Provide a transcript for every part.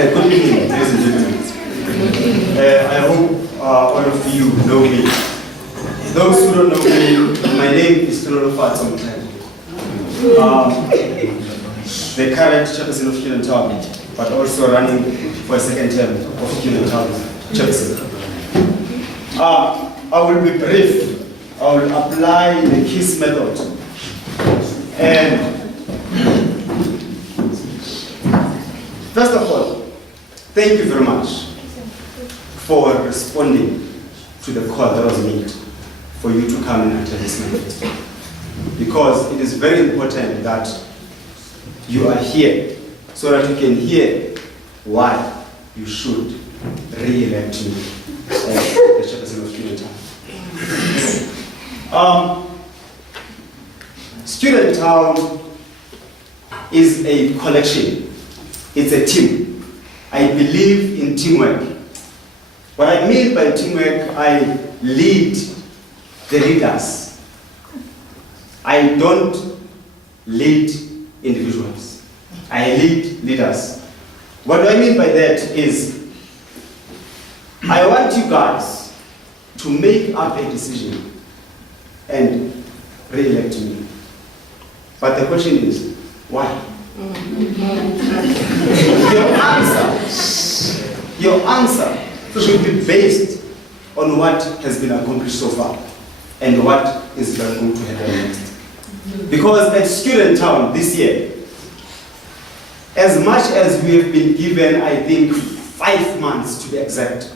Good evening, ladies and gentlemen. I hope all of you know me. Those who don't know me, my name is Hloni. The current chairperson of Hloni Town, but also running for a second term of Hloni Town chairperson. I will be brief. I will apply the KISS method. And first of all, thank you very much for responding to the call that was made for you to come and attend this manifesto. Because it is very important that you are here so that you can hear why you should re-elect me as the chairperson of Hloni Town. Hloni Town is a collection. It's a team. I believe in teamwork. What I mean by teamwork, I lead the leaders. I don't lead individuals. I lead leaders. What do I mean by that is, I want you guys to make up a decision and re-elect me. But the question is, why? Your answer should be based on what has been accomplished so far and what is going to happen next. Because at Hloni Town this year, as much as we have been given, I think, 5 months to be exact,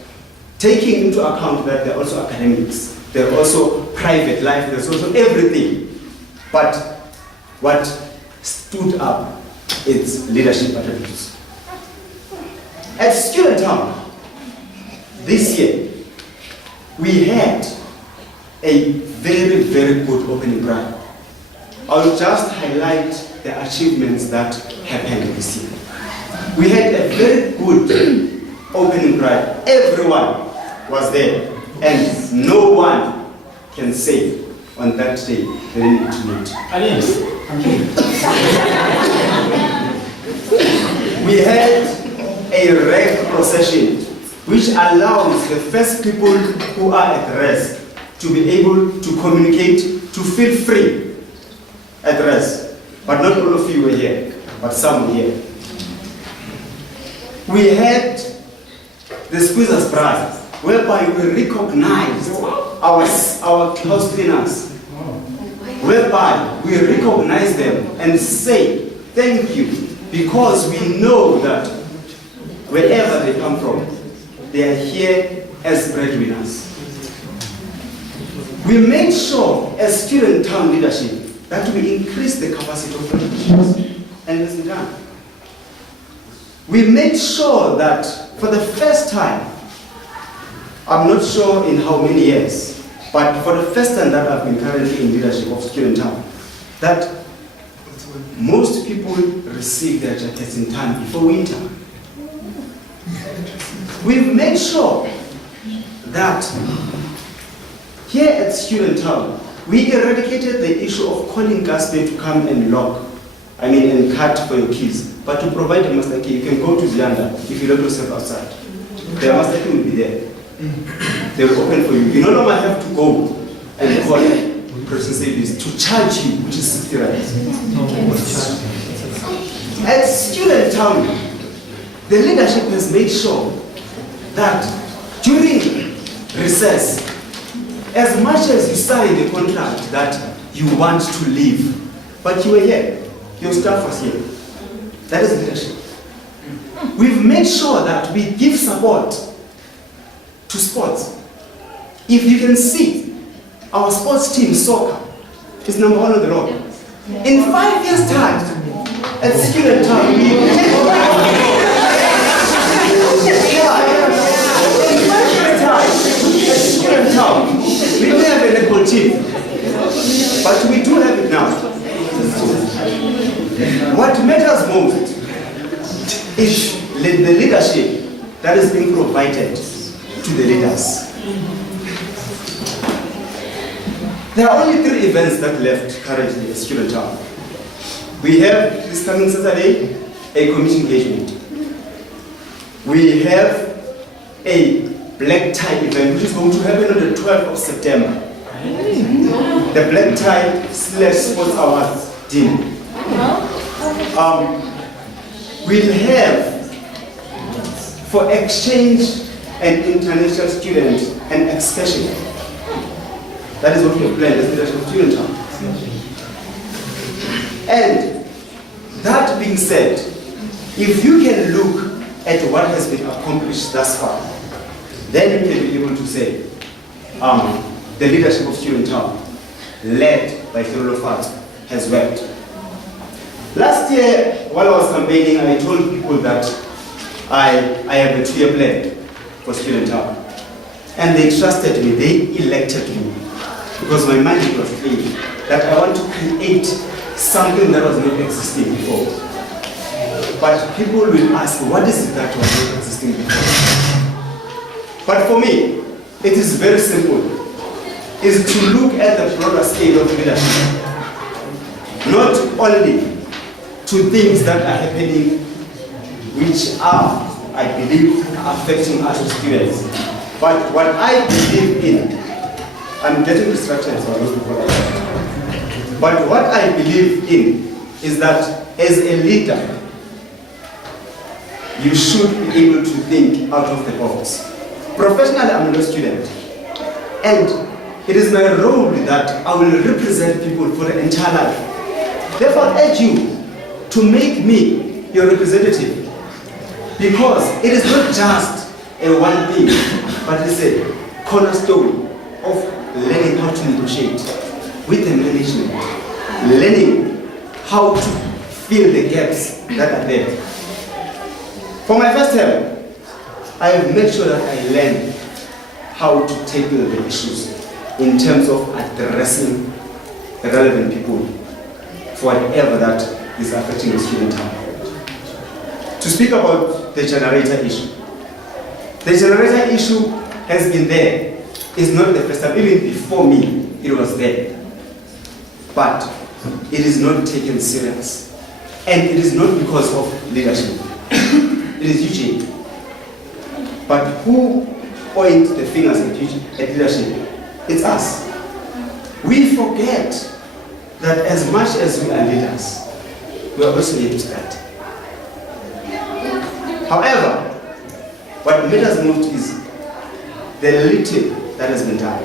taking into account that there are also academics, there are also private life, there's also everything. But what stood up is leadership attributes. At Hloni Town this year, we had a very, very good opening drive. I'll just highlight the achievements that happened this year. We had a very good opening drive. Everyone was there, and no one can say on that day they didn't meet. We had a rag procession, which allows the first people who are at rest to be able to communicate, to feel free at rest. But not all of you were here, but some were here. We had the Squeezers Prize, whereby we recognized our house cleaners, whereby we recognize them and say thank you, because we know that wherever they come from, they are here as breadwinners. We made sure as Hloni Town leadership that we increase the capacity of politicians, and it's been done. We made sure that for the first time, I'm not sure in how many years, but for the first time that I've been currently in leadership of Hloni Town, that most people receive their jackets in time before winter. We've made sure that here at Hloni Town, we eradicated the issue of calling Gaspe to come and lock, and cut for your keys. But to provide a master key, you can go to Zianda if you lock yourself outside. The master key will be there. They will open for you. You no longer have to go and call person say this to charge you, which is 60 rands. At Hloni Town, the leadership has made sure that during recess, as much as you sign the contract that you want to leave, but you were here, your staff was here. That is leadership. We've made sure that we give support to sports. If you can see, our sports team, soccer, is number 1 on the road. In 5 years' time, at Hloni Town, we in 5 years' time, at Hloni Town, we don't have a netball team, but we do have it now. What matters most is the leadership that is being provided to the leaders. There are only 3 events that left currently at Hloni Town. We have this coming Saturday, a community engagement. we have a black tie event which is going to happen on the 12th of September. The black tie / sports awards dinner. We'll have for exchange and international students an excursion. That is what we have planned as Leadership of Student Town. And that being said, if you can look at what has been accomplished thus far, then you can be able to say, the Leadership of Student Town, led by Hloni, has worked. Last year, while I was campaigning, I told people that I have a 2-year plan for Student Town. And they trusted me, they elected me. Because my mandate was clear, that I want to create something that was not existing before. But people will ask, what is it that was not existing before? But for me, it is very simple. Is to look at the broader scale of leadership. Not only to things that are happening which are, I believe, affecting us as students. But what I believe in, I'm getting distracted, so I was before that. But what I believe in is that as a leader, you should be able to think out of the box. Professionally, I'm not a student. And it is my role that I will represent people for the entire life. Therefore, I urge you to make me your representative. Because it is not just a one thing, but it's a cornerstone of learning how to negotiate with the management, learning how to fill the gaps that are there. For my first term, I have made sure that I learn how to tackle the issues in terms of addressing the relevant people for whatever that is affecting the student town. To speak about the generator issue. The generator issue has been there. It's not the first time. Even before me, it was there. But it is not taken serious. And it is not because of leadership. It is Eugene. But who points the fingers at leadership? It's us. We forget that as much as we are leaders, we are also here to start. However, what matters most is the little that has been done,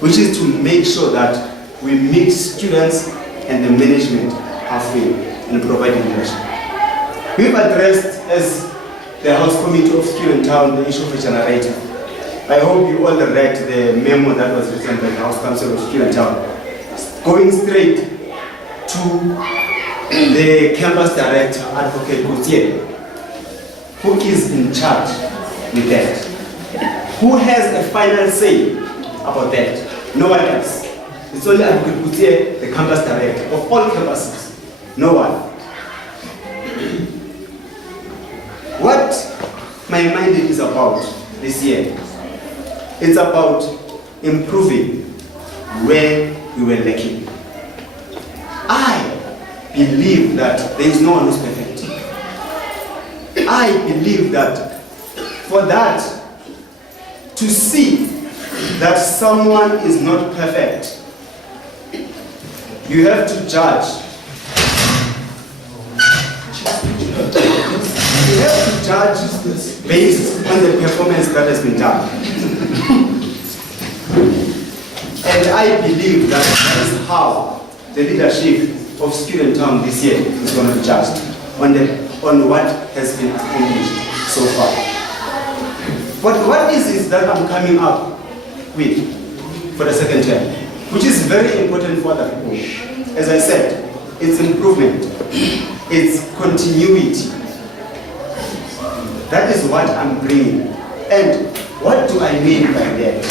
which is to make sure that we meet students and the management halfway in providing leadership. We've addressed, as the House Committee of Student Town, the issue of a generator. I hope you all read the memo that was written by the House Council of Student Town, going straight to the campus director, Advocate Gauthier, who is in charge with that, who has a final say about that. No one else. It's only Advocate Gauthier, the campus director of all campuses. No one. What my mandate is about this year, it's about improving where we were lacking. I believe that there is no one who's perfect. I believe that for that to see that someone is not perfect, you have to judge. You have to judge based on the performance that has been done. And I believe that is how the leadership of Student Town this year is going to be judged on what has been accomplished so far. But what is it that I'm coming up with for the second term, which is very important for other people? As I said, it's improvement, it's continuity. That is what I'm bringing. And what do I mean by that?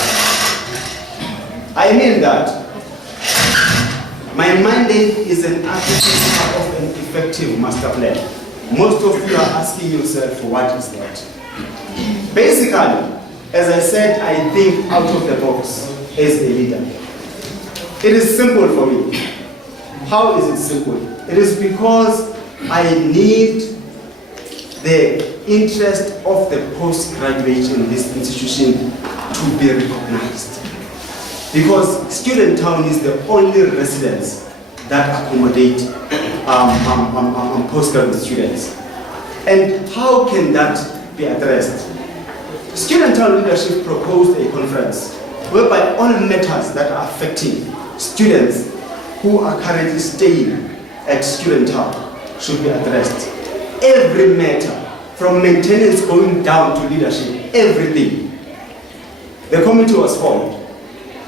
I mean that my mandate is an architect of an effective master plan. Most of you are asking yourself, what is that? Basically, as I said, I think out of the box as a leader. It is simple for me. How is it simple? It is because I need the interest of the postgraduate in this institution to be recognized. Because Student Town is the only residence that accommodate postgraduate students. And how can that be addressed? Student Town leadership proposed a conference whereby all matters that are affecting students who are currently staying at Student Town should be addressed. Every matter, from maintenance going down to leadership, everything. The committee was formed.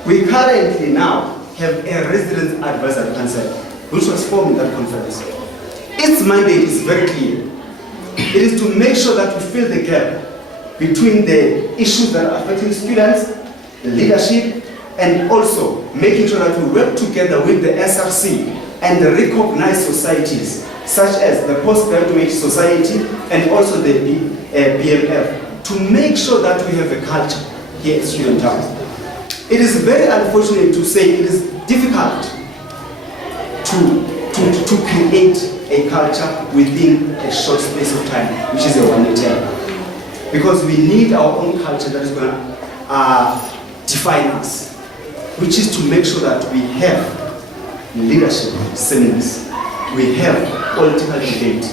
We currently now have a residence advisory council, which was formed in that conference. Its mandate is very clear. It is to make sure that we fill the gap between the issues that are affecting students, the leadership, and also making sure that we work together with the SRC and the recognized societies, such as the Postgraduate Society and also the BMF, to make sure that we have a culture here at Student Town. It is very unfortunate to say it is difficult to create a culture within a short space of time, which is a one-year term. Because we need our own culture that is going to define us, which is to make sure that we have leadership seminars, we have political debate,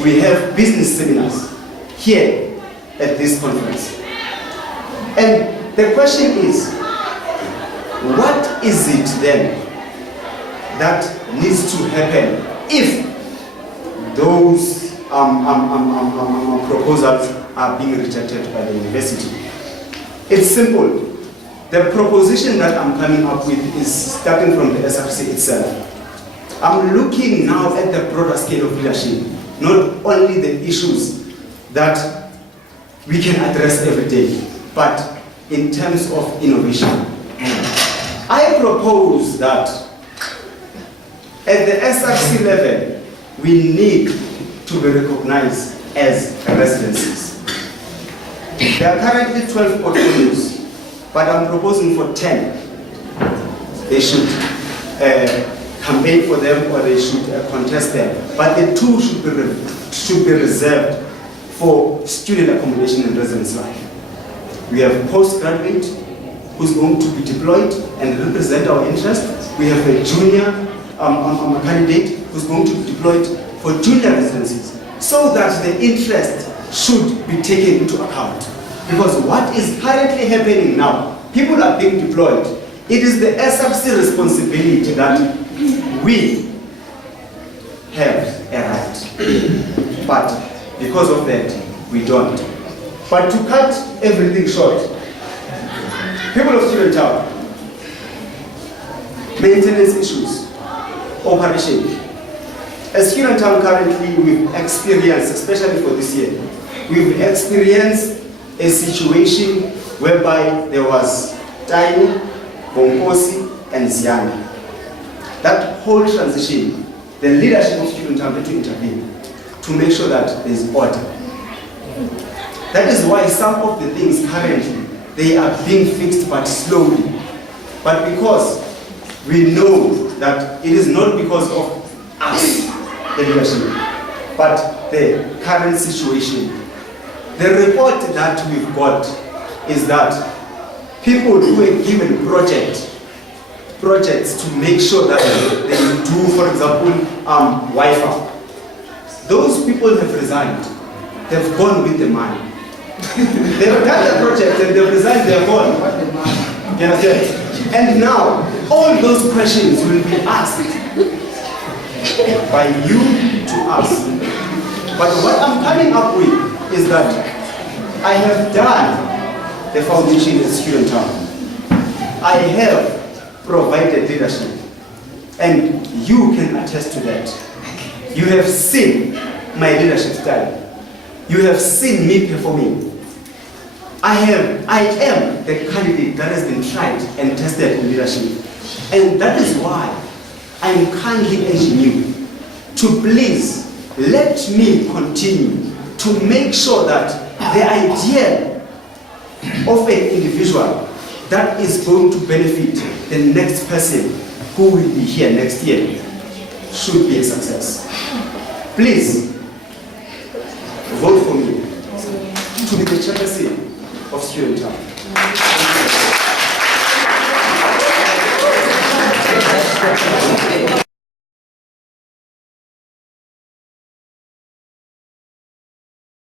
we have business seminars here at this conference. And the question is, what is it then that needs to happen if those proposals are being rejected by the university? It's simple. The proposition that I'm coming up with is starting from the SRC itself. I'm looking now at the broader scale of leadership, not only the issues that we can address every day, but in terms of innovation. I propose that at the SRC level, we need to be recognized as residencies. There are currently 12 portfolios, but I'm proposing for 10. They should campaign for them or they should contest them. But the 2 should be reserved for student accommodation and residence life. We have postgraduate who's going to be deployed and represent our interests. We have a junior candidate who's going to be deployed for junior residencies, so that the interest should be taken into account. Because what is currently happening now, people are being deployed. It is the SRC responsibility that we have a right. But because of that, we don't. But to cut everything short, people of Student Town, maintenance issues, operation. As Student Town currently, we've experienced, especially for this year, we've experienced a situation whereby there was Tiny, Bonkosi, and Ziani. That whole transition, the leadership of Student Town had to intervene to make sure that there is order. That is why some of the things currently, they are being fixed but slowly. But because we know that it is not because of us, the leadership, but the current situation. The report that we've got is that people who are given projects to make sure that they do, for example, Wi-Fi. Those people have resigned. They've gone with the money. They've done the project and they've resigned, they're gone. You understand? And now, all those questions will be asked by you to us. But what I'm coming up with is that I have done the foundation at Student Town. I have provided leadership, and you can attest to that. You have seen my leadership style. You have seen me performing. I am the candidate that has been tried and tested in leadership. And that is why I'm kindly urging you to please let me continue to make sure that the idea of an individual that is going to benefit the next person who will be here next year should be a success. Please, vote chapter C of Student Town.